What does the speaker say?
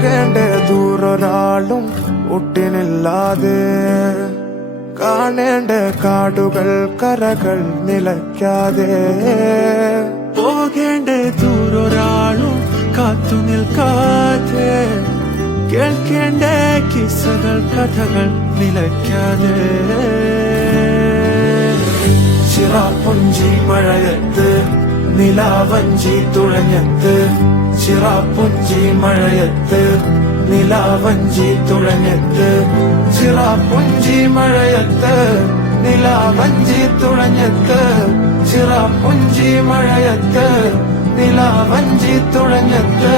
പോകേണ്ട ദൂരൊരാളും ഒട്ടിനില്ലാതെ കാണേണ്ട കാടുകൾ കരകൾ നിലയ്ക്കാതെ പോകേണ്ട ദൂരൊരാളും കാത്തു നിൽക്കാതെ കേൾക്കേണ്ട കിസ്സകൾ കഥകൾ നിലയ്ക്കാതെ ചിറാപ്പുഞ്ചി മഴയത്ത് നിലാവഞ്ചി തുഴഞ്ഞത്ത് ചിറാപ്പുഞ്ചി മഴയത്ത് നിലാവഞ്ചി തുഴഞ്ഞത്ത് ചിറാപ്പുഞ്ചി മഴയത്ത് നിലാവഞ്ചി തുഴഞ്ഞത്ത് ചിറാപ്പുഞ്ചി മഴയത്ത് നിലാവഞ്ചി തുഴഞ്ഞത്ത്